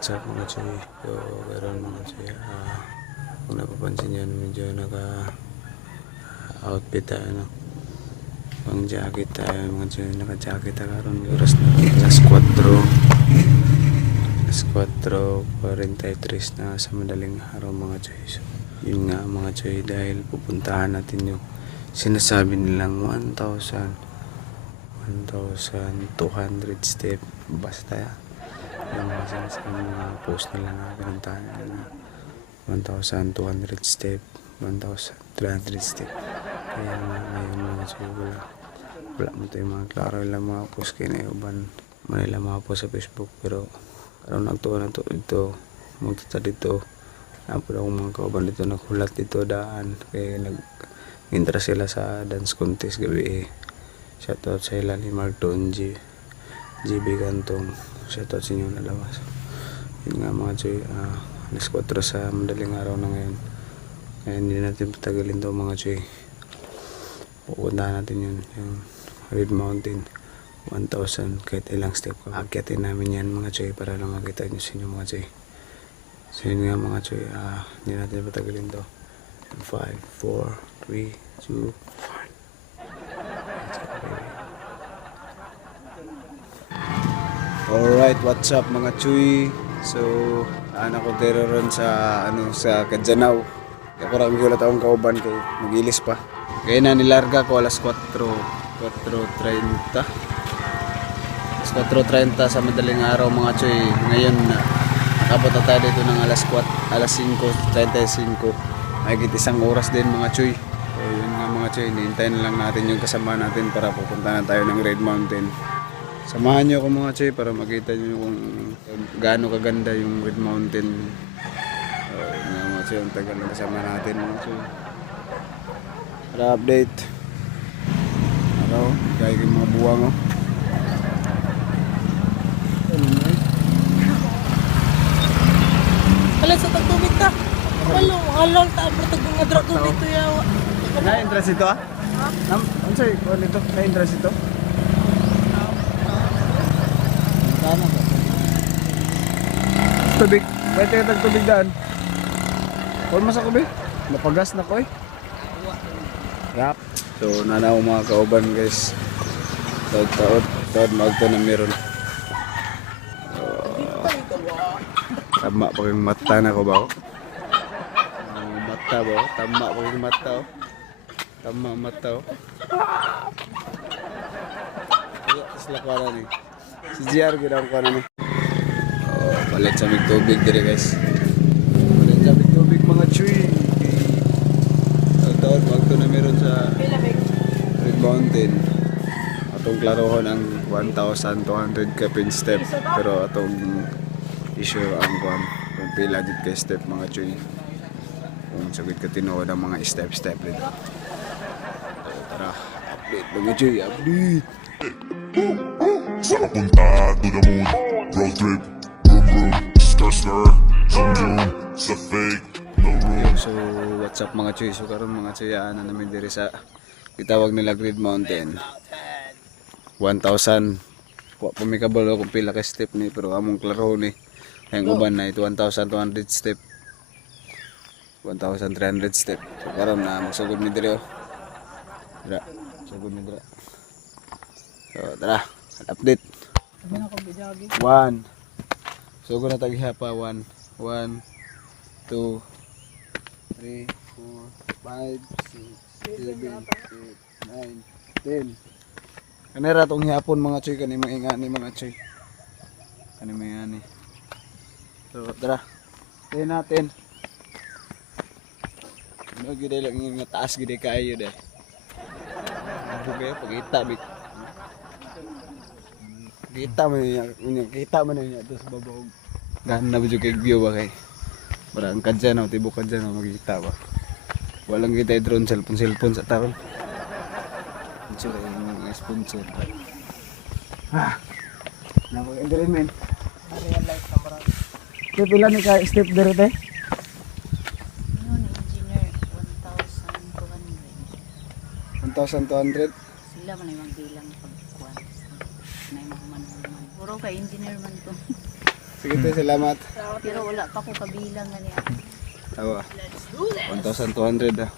What's up mga Choy? So, karoon mga Choy, kung napapansin nyo, medyo naka-outfit tayo, no? Pang jacket tayo mga Choy, naka-jacket tayo karoon. Oras na alas 4:43 na sa madaling araw mga Choy. So, yun nga mga Choy, dahil pupuntahan natin yung sinasabi nilang 1,200 step basta yung mga sinasabi mga post nila na ganun tayo na 1,200 step 1,300 step. Kaya nga ngayon mga Choy, wala mo tayo mga klaro ilang mga post kayo na uban manila mga post sa Facebook, pero karoon nagtuwa na to dito magtata dito napod akong mga kauban dito naghulat dito daan kaya nag-interest sila sa dance contest gabi shoutout sa ilan ni Marton GB Cantong, shoutout sa inyo na lawas. Yun nga mga Choy, alas 4 sa madaling araw na ngayon, kaya hindi natin patagalin to mga Choy. Pupuntahan natin yun, yung Red Mountain 1,000 kahit ilang step akyatin namin yan mga Choy para lang makita nyo sa inyo mga Choy. So yun nga mga Choy, hindi natin patagalin to. 5, 4, 3, 2, 1. Alright, what's up mga Choy? So, anak ko tero ron sa sa Kadjanaw. Ako ra gulat akong kauban kay magilis pa. Kaya na nilarga ko alas 4:30. Alas 4:30 sa madaling araw mga Choy. Ngayon nakabot na tayo dito ng alas 5:35. Mahigit isang oras din mga Choy. So, yun nga mga Choy, hintayin lang natin yung kasama natin para pupunta na tayo ng Red Mountain. Samahan nyo ako mga Choy para makita nyo kung gaano kaganda yung Red Mountain. Mga Choy, ang tagal na kasama natin mga Choy. Para update. Araw, kaya yung mga buwang o. Alam sa tagtubig ta. Halal ta ang tagtubig nga dra tubig to yawa. Na-interest ito Ano sa'yo? Ano ito? Na-interest ito? Tubig. Pwede ka tagtubig daan. Huwag mo sa kubi. Napagas na ko eh. Yap. So, nanaw mga kauban guys. Taod magto na meron. Tama pa kayong mata na ko ba? Mata ba? Tama pa kayong mata. Tama mata. Sila ko na ni. Si JR ginawa ko na ni. Palit sa mig tubig dire guys. Palit sa mig tubig mga Choy. Taon magto na meron sa Red Mountain. Atong klarohon ang 1,200 kapin step, pero atong issue ang kung pila gid kay step mga Choy. Kung sagid ka tinuod ang mga step dito. Tara, update mga Choy, update. Sa kapunta to the moon, road trip, vroom vroom, skr skr, zoom zoom, sa fake, no room. So what's up mga Choy? So karon mga Choy, na namin diri sa gitawag nila Red Mountain 1,000 wa pa may kabalo kung pila ka step ni, pero among klaro ni ang uban na ito 1,200 step 1,300 step. So karon na magsugod mi diri dira sugod mi dira. So tara, update 1. Sugod na taghapa 1 1 2 3 4 5 6 7 8 9 10. Kanera tong hapon mga Choy, kani maingani mga Choy. Kani maingani. So tara. Tayo natin. Ano gyud lang nga taas gid kaayo deh. Bugay pagita big. Kita man niya to sa babaw. Ganda ba jud kay view ba kay. Para ang kadyan tibok kadyan makita ba. Walang kita drone cellphone sa taron. Sponsor yung sponsor. Nako environment. Realize na parang. Pila ni ka step dere te? Yun, engineer 1,200. 1,200. Sila man ay magbilang pagkuhan. Nay mahuman. Puro ka engineer man to. Sige tayo, salamat. Pero wala pa ko kabilang nga niya. Tawa. 1,200 ah.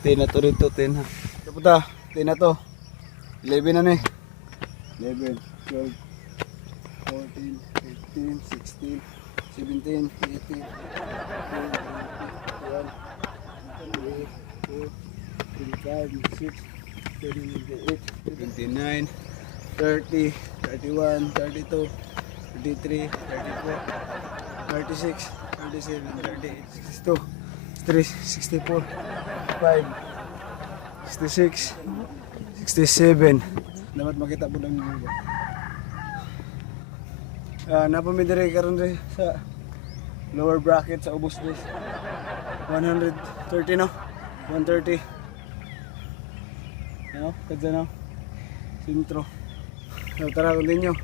10 na to rito, 10 ha. Ito po ta, 10 na to. 11 na na eh. 11, 12, 14, 15, 16, 17, 18, 19, 20, 21, 22, 23, 34, 35, 36, 37, 38, 62, 63, 64, 65, 66, 67. Dapat makita po lang yung napamidiri karon rin sa lower bracket sa ubos list. 130 no? 130. Ano? Kadya no? Sintro. So, tara, continue.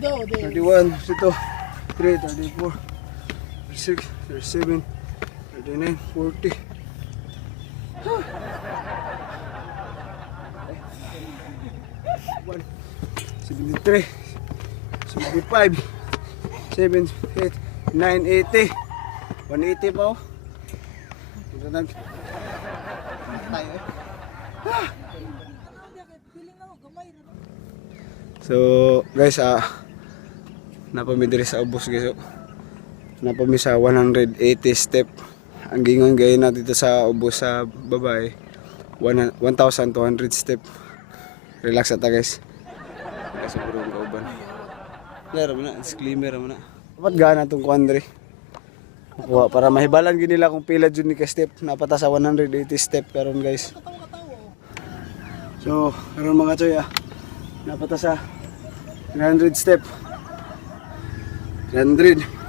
Do, 31, 32, 33, 34, 36, 37, 39, 40. 73, 75, 78, 980, 180 pa oh. Ito nag tayo eh. So guys, napamidiri sa ubos guys oh. Napami sa 180 step. Ang gingon gayon na dito sa ubos sa babae 1,200 step. Relax ata guys. Kasi puro ang kauban. Klaro mo na, disclaimer mo na. Dapat gana itong kuandre. Nakuha para mahibalan gini nila kung pila dyan ni ka-step. Napata sa 180 step karon guys. So, karon mga choy napata sa 300 step. 300.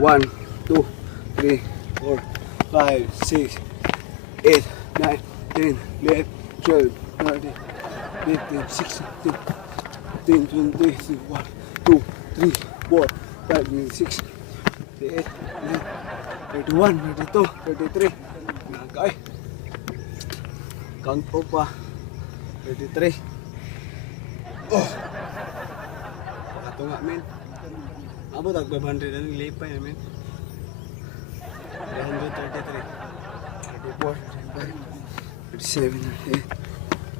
1, 2, 3, 4, 5, 6, 8, 9, 10, 11, 12, 13, 15, 16, 17, 20, 21, 2, 3, 4, 5, 6, 8, 9, 31, 32, 33. Nagkay. Count po pa. 33. Oh. Ito nga men. Abot ang 500 ang lipay men. 333. 34, 35, 37,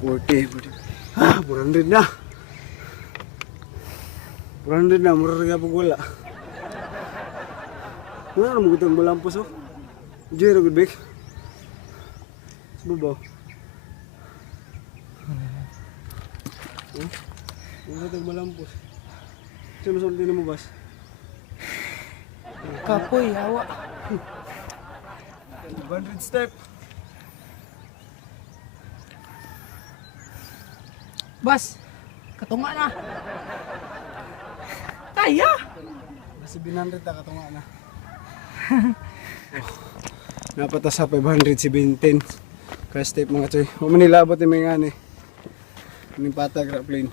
40, 40 na. 400 na, mura rin po wala. Wala na magutang malampos oh. Jero good big. Sabaw. Wala tang malampos. Sino sulti na mo bas? Kapoy, hawa. 100 step. Bas, katunga na. Kaya! Basta 700 na katunga na. Napata sa 517 ka step mga choy. Huwag manilabot yung mga ni. Yung pata grappling.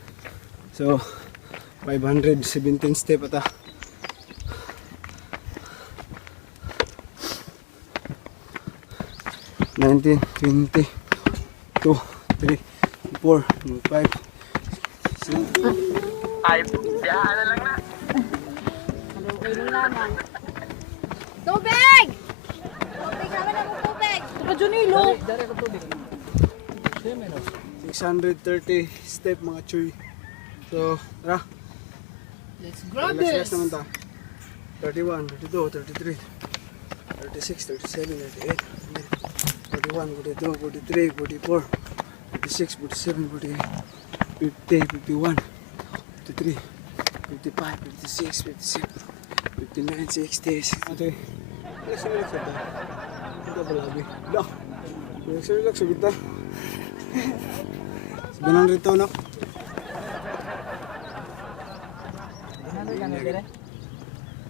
So 517 step ata. $19, $20, $2, $3, $4, $5, Ay, diyan na lang na. Tubig! Tubig naman ang tubig! Ito Junilo. 630 step mga choy. So, tara. Let's grab Last this. naman ta. 31, 32, 33, 36, 37, 38, 41, 42, 43, 44, 46, 47, 48, 50, 51, 53, 55, 56, 57, 59, 60, 60. Okay. Relax na relax ito. Ito pala abi. Dah. Relax na relax ito. 700 to no?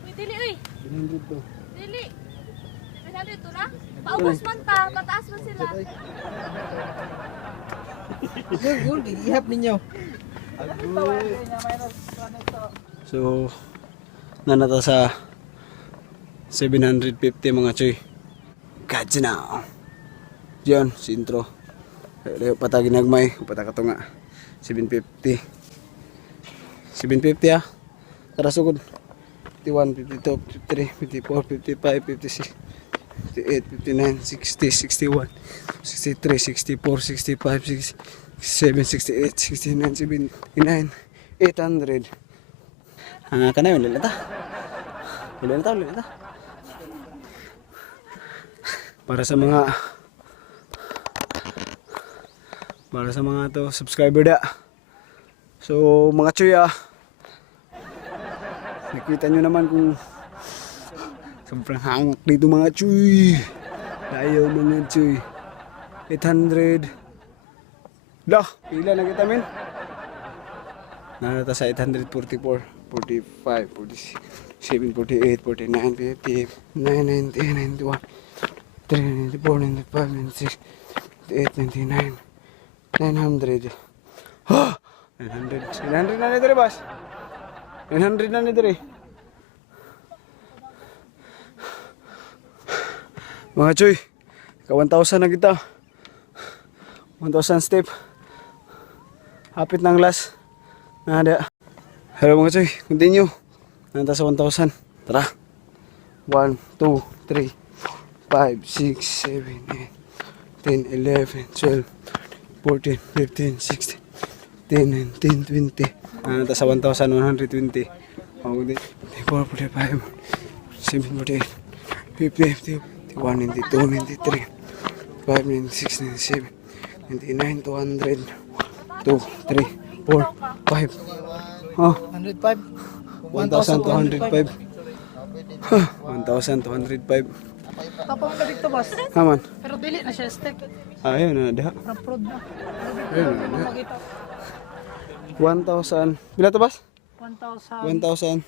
Uy, dili, uy! 700 to. Dili! Pinali ito na? Paubos man ta, mataas man sila. Gul, ihap ninyo. So, nanata sa 750 mga choy. Gotcha now. Diyan, sintro. Layo pata ginagmay, pata katunga. 750. 750 ah. Tara sugod. 51, 52, 53, 54, 55, 56, 58, 59, 60, 61, 63, 64, 65, 67, 68, 69, 79, 800. Kana yun, ulit ta. Para sa mga to subscriber da. So mga choy, nakita nyo naman kung sobrang hangak dito mga choy. Ayaw mga choy. 800. Dah, pila na kita min. Nanata sa 844, 45, 47, 48, 49, 50, 9, 90, 91, 94, 95, 96, 98, 99, 900. Ha! 900 na nito rin, boss. 900 na nito rin. Mga choy, ka 1,000 na kita. 1,000 step. Hapit ng last. Nada. Hello mga choy, continue. Nanta sa 1,000. Tara. 1, 2, 3, 5, 6, 7, 8, 10, 11, 12, 14, 15, 16, 10, 19, 20. Nanta sa 1,120. 24, 45, 47, 48, 50, 51, 92, 93, 5, 96, 97, 99, 200, 2, 3, 4, 5. Oh, 105. 1,205. 1,205. Tapos ka dito, boss. Haman. Pero dili na siya step. Ayun na, diha. From prod na. Ayun na, diha. Makita. 1,000. Bila to, bas? 1,000.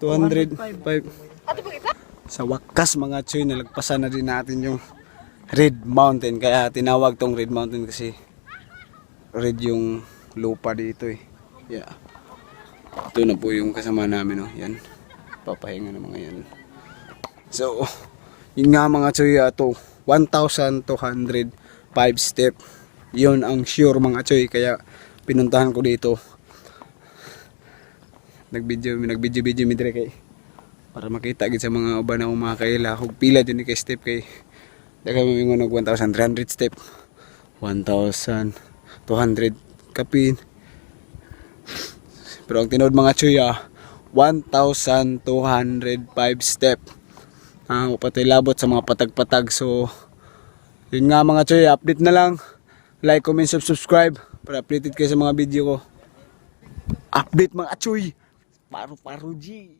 1,205. Sa wakas mga choy, nalagpasan na din natin yung Red Mountain. Kaya tinawag tong Red Mountain kasi red yung lupa dito eh. Yeah. Ito na po yung kasama namin, oh. Yan. Papahinga ng mga yan. So, yun nga mga choy, ito 1,205 step. Yun ang sure mga choy, kaya pinuntahan ko dito. Nag-video mi dire kay para makita gid sa mga uban na mga kaila kung pila din kay step kay daga mo ng 1,300 step. 1,200 kapin. Pero ang tinood mga choy, 1,205 step. Upatay labot sa mga patag-patag. So, yun nga mga choy, update na lang. Like, comment, subscribe para updated kayo sa mga video ko. Update mga choy. Paru-paru G.